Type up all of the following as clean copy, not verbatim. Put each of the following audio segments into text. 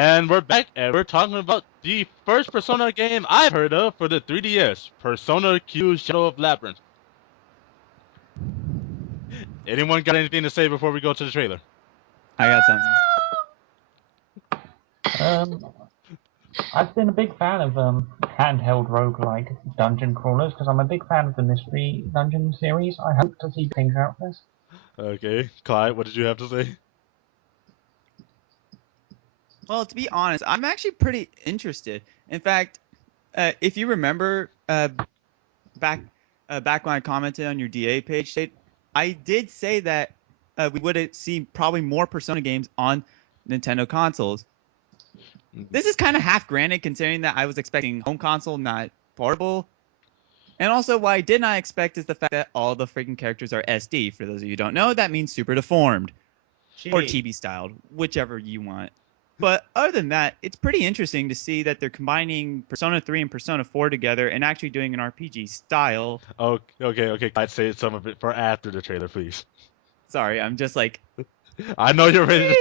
And we're back, and we're talking about the first Persona game I've heard of for the 3DS, Persona Q Shadow of Labyrinth. Anyone got anything to say before we go to the trailer? I got something. I've been a big fan of handheld roguelike dungeon crawlers because I'm a big fan of the mystery dungeon series. I hope to see things out of this. Okay, Clyde, what did you have to say? Well, to be honest, I'm actually pretty interested. In fact, if you remember back when I commented on your DA page, I did say that we would see probably more Persona games on Nintendo consoles. This is kind of half granted considering that I was expecting home console, not portable. And also what I did not expect is the fact that all the freaking characters are SD. For those of you who don't know, that means super deformed. Or chibi styled, whichever you want. But other than that, it's pretty interesting to see that they're combining Persona 3 and Persona 4 together and actually doing an RPG style. Oh, okay. I'd say some of it for after the trailer, please. Sorry, I'm just like... I know you're ready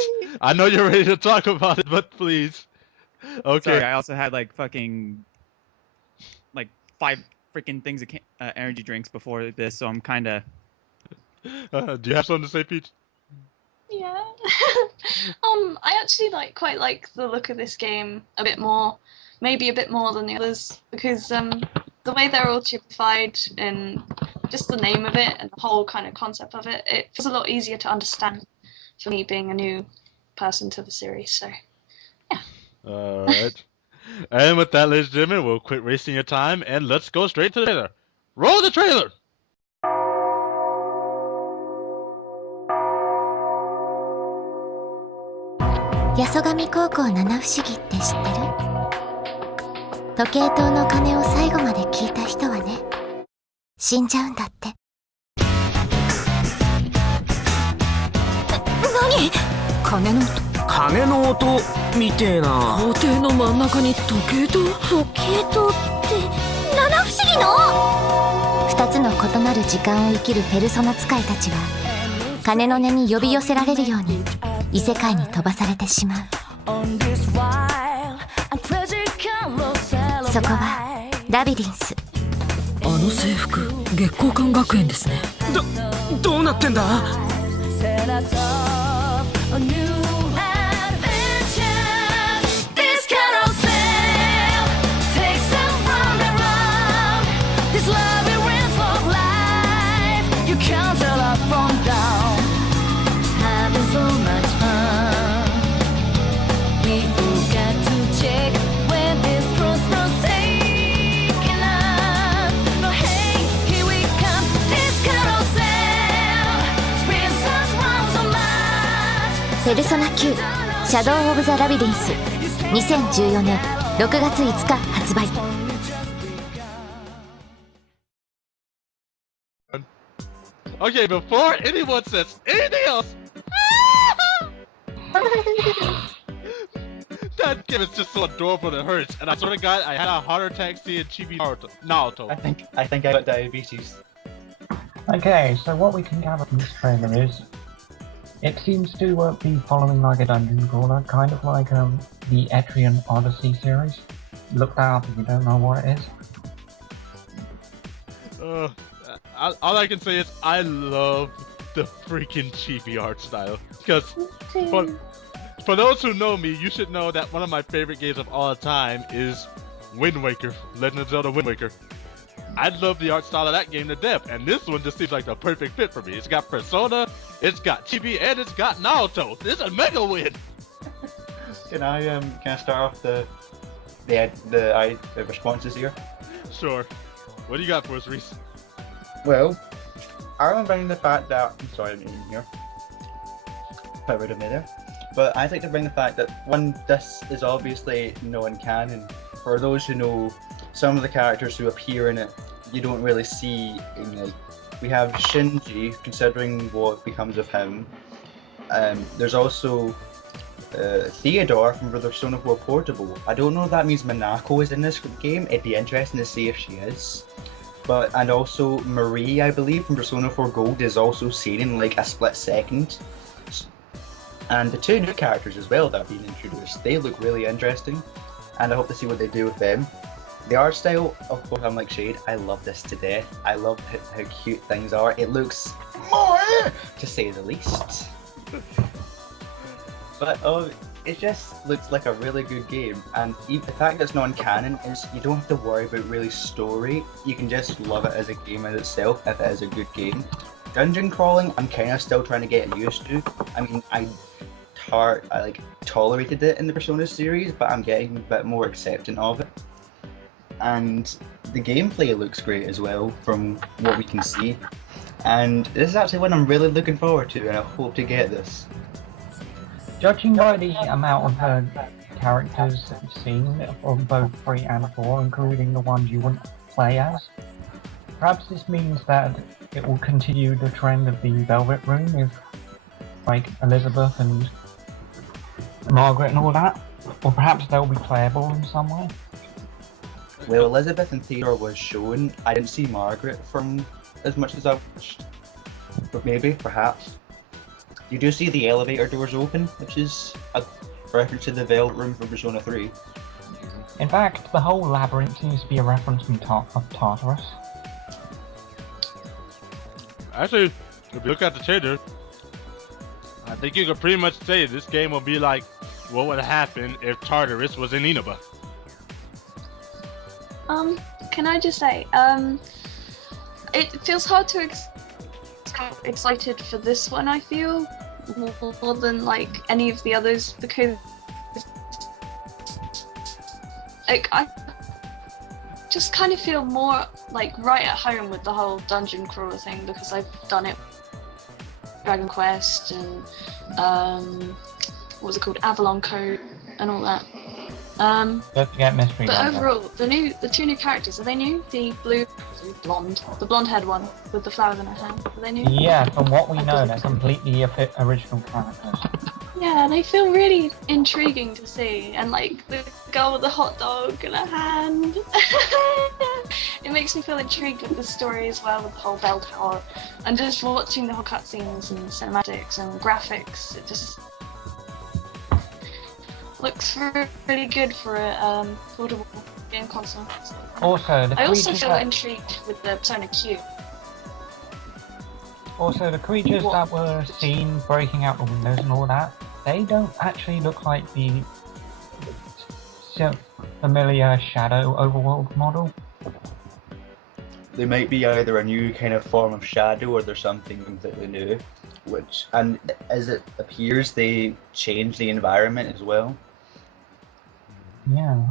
to talk about it, but please. Okay. Sorry, I also had like fucking... like 5 freaking things of energy drinks before this, so I'm kind of... do you have something to say, Peach? Yeah. I actually quite like the look of this game a bit more, maybe a bit more than the others, because the way they're all chipified and just the name of it and the whole kind of concept of it, it feels a lot easier to understand for me being a new person to the series. So, yeah. All right. And with that, ladies and gentlemen, we'll quit wasting your time and let's go straight to the trailer. Roll the trailer.八十神高校七不思議って知ってる？時計塔の鐘を最後まで聞いた人はね、死んじゃうんだって。何？鐘の音？鐘の音みてえな。校庭の真ん中に時計塔？時計塔って七不思議の？二つの異なる時間を生きるペルソナ使いたちは鐘の音に呼び寄せられるように異世界に飛ばされてしまう。そこはラビリンス。あの制服、月光館学園ですね。どうなってんだ？ペルソナ9シャドウ・オブ・ザ・ラビリンス2014年6月5日発売。Okay, before anyone says anything else, that game is just so adorable that it hurts. And I swear to God, I had a heart attack seeing Chibi Naruto. I think I got diabetes. Okay, so what we can gather from this trailer is it seems to be following like a dungeon crawler, kind of like the Etrian Odyssey series. Look that up if you don't know what it is. All I can say is I love the freaking chibi art style. Because for those who know me, you should know that one of my favorite games of all time is Wind Waker, Legend of Zelda Wind Waker. I love the art style of that game to death, and this one just seems like the perfect fit for me. It's got Persona, it's got Chibi, and it's got Naruto. This is a mega win! Can I start off the responses here? Sure. What do you got for us, Reese? Well, I want to bring the fact that I'm eating here. Quite rid of me there. But I'd like to bring the fact that this is obviously non-canon. For those who know some of the characters who appear in it, you don't really see we have Shinji, considering what becomes of him. There's also Theodore from Persona 4 Portable. I don't know if that means Minako is in this game. It'd be interesting to see if she is. And also Marie, I believe, from Persona 4 Gold is also seen in like a split second. And the two new characters as well that have been introduced, they look really interesting, and I hope to see what they do with them. The art style, of course, I'm like Shade, I love this to death. I love how cute things are. It looks more, to say the least. But it just looks like a really good game, and the fact that it's non-canon is you don't have to worry about really story. You can just love it as a game in itself if it is a good game. Dungeon crawling, I'm kind of still trying to get used to. I mean, I like tolerated it in the Persona series, but I'm getting a bit more accepting of it. And the gameplay looks great as well from what we can see. And this is actually what I'm really looking forward to, and I hope to get this. Judging by the amount of characters that you've seen from both 3 and 4, including the ones you wouldn't play as, perhaps this means that it will continue the trend of the Velvet Room with like Elizabeth and Margaret and all that, or perhaps they'll be playable in some way. Well, Elizabeth and Theodore was shown. I didn't see Margaret from as much as I watched, but maybe, perhaps. You do see the elevator doors open, which is a reference to the Velvet Room from Persona 3. In fact, the whole Labyrinth seems to be a reference from Tartarus. Actually, if you look at the trailer, I think you could pretty much say this game will be like what would happen if Tartarus was in Inaba. Can I just say, it feels hard to excited for this one, I feel, more than like any of the others, because like I just kind of feel more like right at home with the whole dungeon crawler thing, because I've done it Dragon Quest and what was it called, Avalon Code and all that. Don't forget Mystery But Dungeon. overall, the two new characters, are they new? The blonde haired one with the flowers in her hand, are they new? Yeah, from what we know, they're completely original characters. Yeah, they feel really intriguing to see, and like the girl with the hot dog in her hand. It makes me feel intrigued with the story as well, with the whole bell tower, and just watching the whole cutscenes and cinematics and graphics. It just looks really good for a portable game console. Also, the I also creatures feel that, intrigued with the Persona Q. also the creatures that were seen breaking out the windows and all that, they don't actually look like the familiar Shadow overworld model. They might be either a new kind of form of Shadow or there's something completely new. And as it appears, they change the environment as well. Yeah.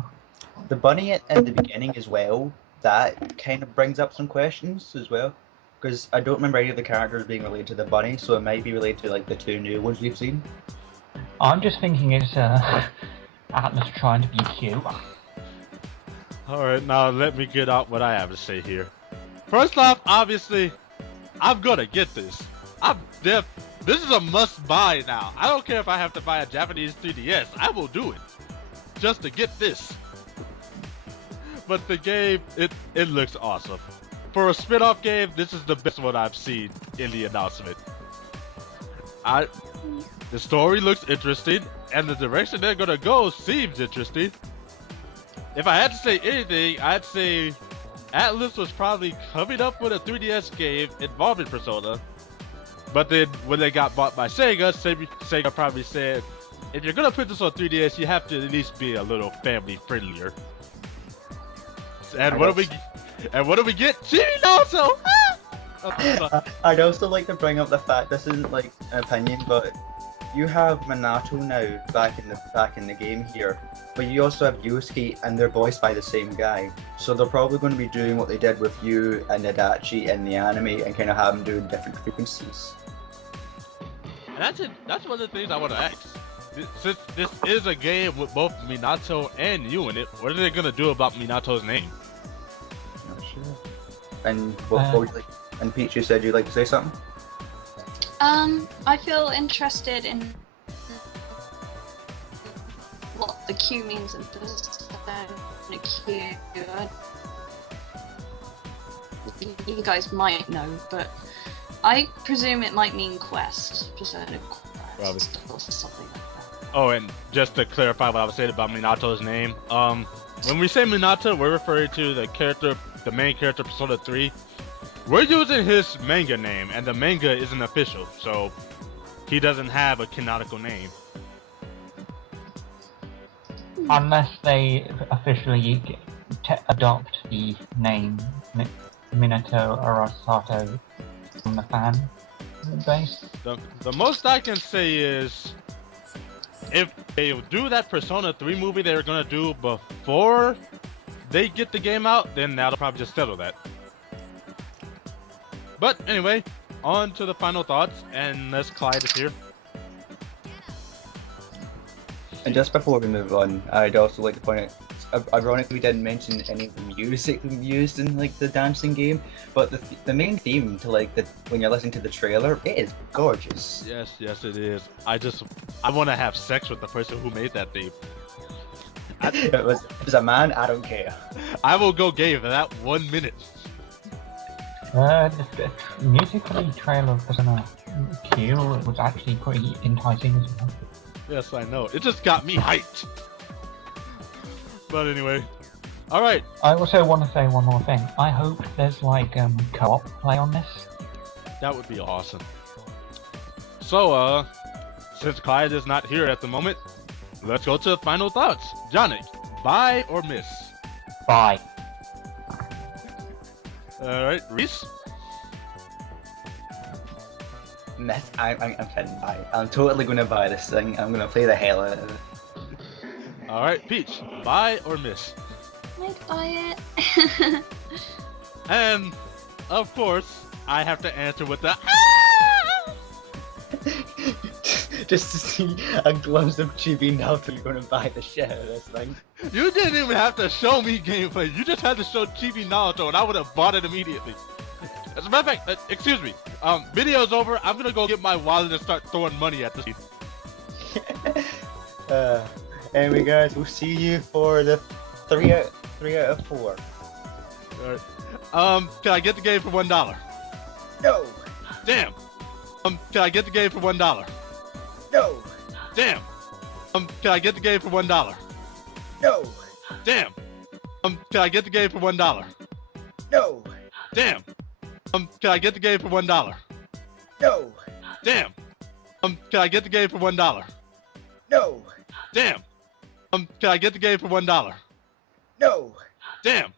The bunny at the beginning as well, that kind of brings up some questions as well. Because I don't remember any of the characters being related to the bunny, so it might be related to like the two new ones we've seen. I'm just thinking it's Atlus trying to be cute. Alright, now let me get out what I have to say here. First off, obviously, I'm gonna get this. This is a must-buy now. I don't care if I have to buy a Japanese 3DS. I will do it. Just to get this. But the game, it looks awesome. For a spin-off game, this is the best one I've seen in the announcement. The story looks interesting, and the direction they're gonna go seems interesting. If I had to say anything, I'd say Atlus was probably coming up with a 3DS game involving Persona. But then when they got bought by Sega, Sega probably said, if you're gonna put this on 3DS, you have to at least be a little family friendlier. And what do we get? Cheating also! I'd also like to bring up the fact, this isn't like an opinion, but you have Minato now back in the game here, but you also have Yusuke, and they're voiced by the same guy. So they're probably going to be doing what they did with Yu and Adachi in the anime, and kind of have them doing different frequencies. And that's one of the things I want to ask. Since this is a game with both Minato and Yu in it, what are they gonna do about Minato's name? Not sure. And what would you like? And Peach, you said you'd like to say something? I feel interested in what the Q means in Persona Q. You guys might know, but I presume it might mean quest, Persona Quest. Probably. Or something like that. Oh, and just to clarify what I was saying about Minato's name, when we say Minato, we're referring to the main character, Persona 3. We're using his manga name, and the manga isn't official, so he doesn't have a canonical name. Unless they officially adopt the name Minato Arasato from the fan base. The most I can say is, if they do that Persona 3 movie they were gonna do before they get the game out, then that'll probably just settle that. But anyway, on to the final thoughts, and as Clyde is here. And just before we move on, I'd also like to point out, ironically, we didn't mention any of the music we used in like the dancing game, but the main theme to like when you're listening to the trailer, it is gorgeous. Yes, it is. I want to have sex with the person who made that theme. It was a man. I don't care. I will go gay for that 1 minute. The musically trailer of Persona Q was actually pretty enticing as well. Yes, I know. It just got me hyped. But anyway, all right. I also want to say one more thing. I hope there's like co-op play on this. That would be awesome. So, since Clyde is not here at the moment, let's go to final thoughts. Johnny, buy or miss? Bye. All right, Reese. Meth. I'm kidding. I'm totally gonna buy this thing. I'm gonna play the hell out of it. All right, Peach. Buy or miss? I'd buy it. And of course, I have to answer with the. Just to see a glimpse of Chibi Naruto, you're gonna buy the shit out of this thing. You didn't even have to show me gameplay. You just had to show Chibi Naruto, and I would have bought it immediately. As a matter of fact, excuse me. Video's over. I'm gonna go get my wallet and start throwing money at this. Anyway, guys, we'll see you for the 3 out of 4. Alright. Can I get the game for $1? No. Damn. Can I get the game for $1? No. Damn. Can I get the game for $1? No. Damn. Can I get the game for $1? No. Damn. Can I get the game for $1? No. Damn. Can I get the game for $1? No. Damn. Can I get the game for $1? No. Damn.